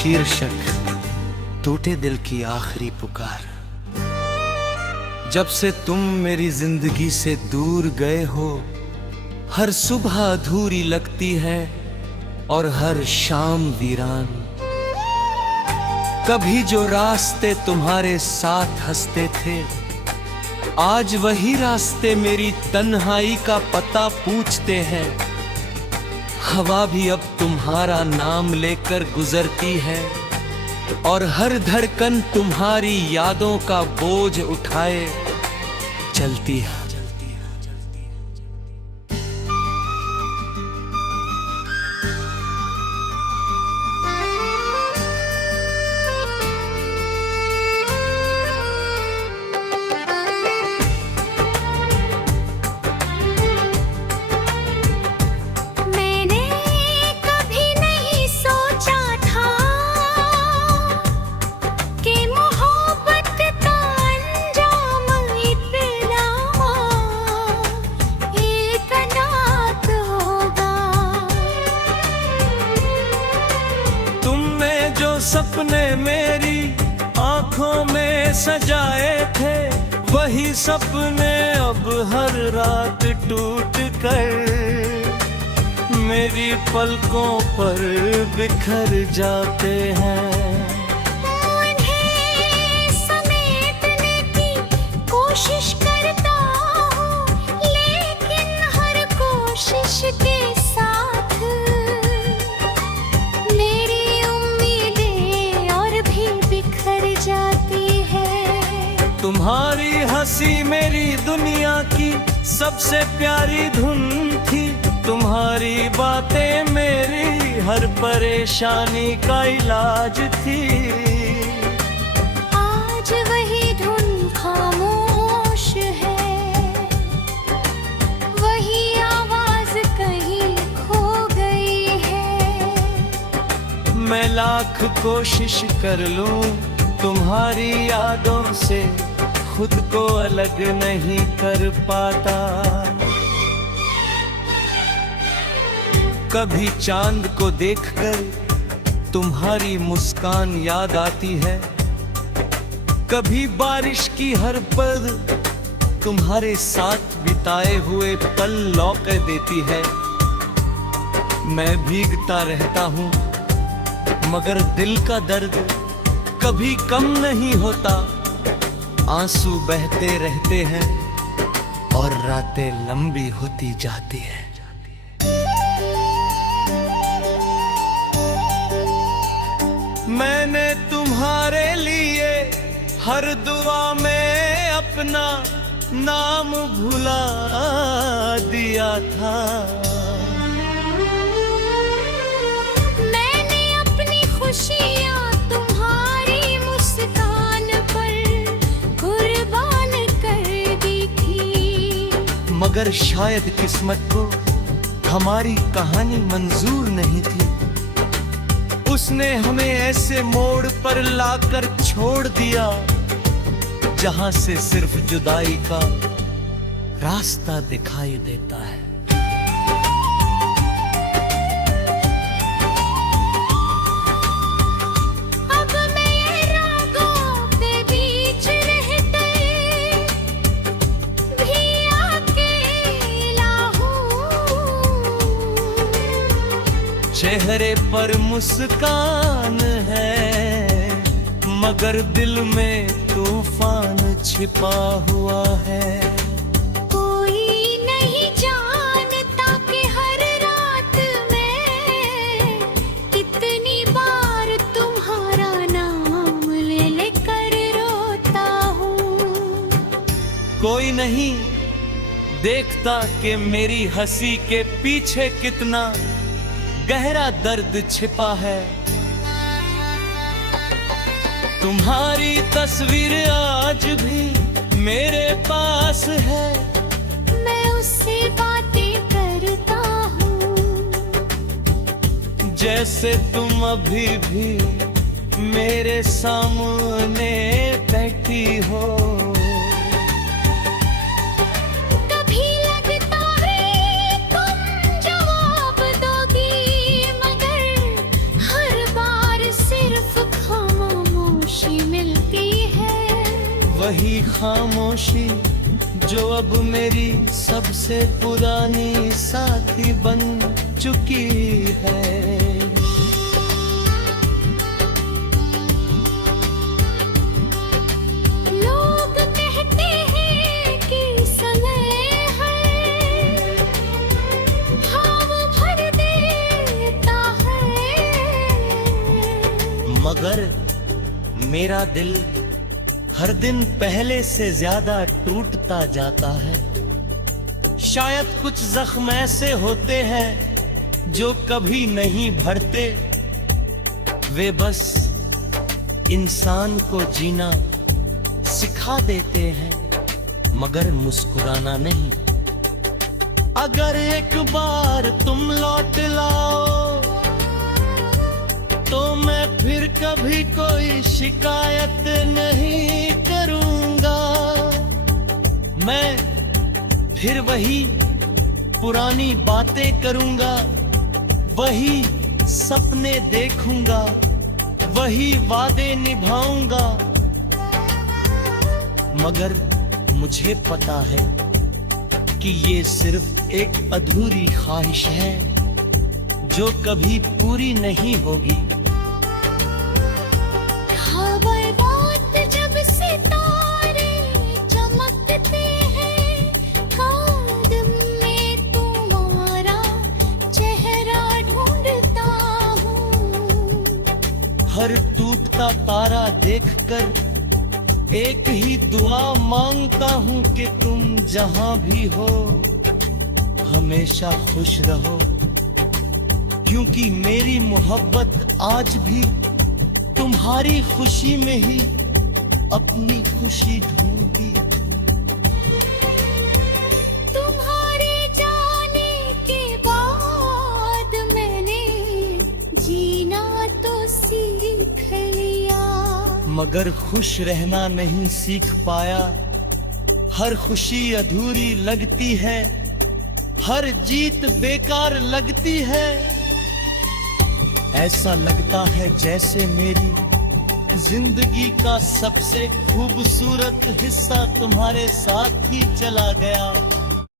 शीर्षक टूटे दिल की आखिरी पुकार। जब से तुम मेरी जिंदगी से दूर गए हो, हर सुबह अधूरी लगती है और हर शाम वीरान। कभी जो रास्ते तुम्हारे साथ हंसते थे, आज वही रास्ते मेरी तन्हाई का पता पूछते हैं। हवा भी अब तुम्हारा नाम लेकर गुजरती है और हर धड़कन तुम्हारी यादों का बोझ उठाए चलती है। सपने मेरी आंखों में सजाए थे, वही सपने अब हर रात टूट कर मेरी पलकों पर बिखर जाते हैं। उन्हें समेटने की कोशिश करता हूँ, लेकिन हर कोशिश के साथ तुम्हारी हंसी मेरी दुनिया की सबसे प्यारी धुन थी, तुम्हारी बातें मेरी हर परेशानी का इलाज थी। आज वही धुन खामोश है, वही आवाज कहीं खो गई है। मैं लाख कोशिश कर लूं तुम्हारी यादों से, खुद को अलग नहीं कर पाता। कभी चांद को देखकर तुम्हारी मुस्कान याद आती है, कभी बारिश की हर पल तुम्हारे साथ बिताए हुए पल लौके देती है। मैं भीगता रहता हूँ मगर दिल का दर्द कभी कम नहीं होता। आंसू बहते रहते हैं और रातें लंबी होती जाती हैं। मैंने तुम्हारे लिए हर दुआ में अपना नाम भुला दिया था। मैंने अपनी खुशियाँ तुम्हारी मुस्कान पर कुर्बान कर दी थी, मगर शायद किस्मत को हमारी कहानी मंजूर नहीं थी। उसने हमें ऐसे मोड़ पर लाकर छोड़ दिया, जहां से सिर्फ जुदाई का रास्ता दिखाई देता है। चेहरे पर मुस्कान है मगर दिल में तूफान छिपा हुआ है। कोई नहीं जानता कि हर रात मैं कितनी बार तुम्हारा नाम ले लेकर रोता हूँ। कोई नहीं देखता कि मेरी हंसी के पीछे कितना गहरा दर्द छिपा है। तुम्हारी तस्वीर आज भी मेरे पास है, मैं उससे बातें करता हूँ। जैसे तुम अभी भी मेरे सामने बैठी हो। सिर्फ खामोशी जो अब मेरी सबसे पुरानी साथी बन चुकी है। लोग कहते हैं कि समय है भाव भर देता है, मगर मेरा दिल हर दिन पहले से ज्यादा टूटता जाता है। शायद कुछ जख्म ऐसे होते हैं जो कभी नहीं भरते, वे बस इंसान को जीना सिखा देते हैं मगर मुस्कुराना नहीं। अगर एक बार तुम लौट लाओ तो मैं फिर कभी कोई शिकायत नहीं करूंगा। मैं फिर वही पुरानी बातें करूंगा, वही सपने देखूंगा, वही वादे निभाऊंगा। मगर मुझे पता है कि ये सिर्फ एक अधूरी ख्वाहिश है जो कभी पूरी नहीं होगी। खबर बात जब सितारे चमकते हैं, कादम में तुम्हारा चेहरा ढूंढता हूँ। हर टूटता तारा देखकर एक ही दुआ मांगता हूँ कि तुम जहां भी हो हमेशा खुश रहो, क्योंकि मेरी मोहब्बत आज भी तुम्हारी खुशी में ही अपनी खुशी ढूंढती। तुम्हारे जाने के बाद मैंने जीना तो सीख लिया, मगर खुश रहना नहीं सीख पाया। हर खुशी अधूरी लगती है, हर जीत बेकार लगती है। ऐसा लगता है जैसे मेरी जिंदगी का सबसे खूबसूरत हिस्सा तुम्हारे साथ ही चला गया।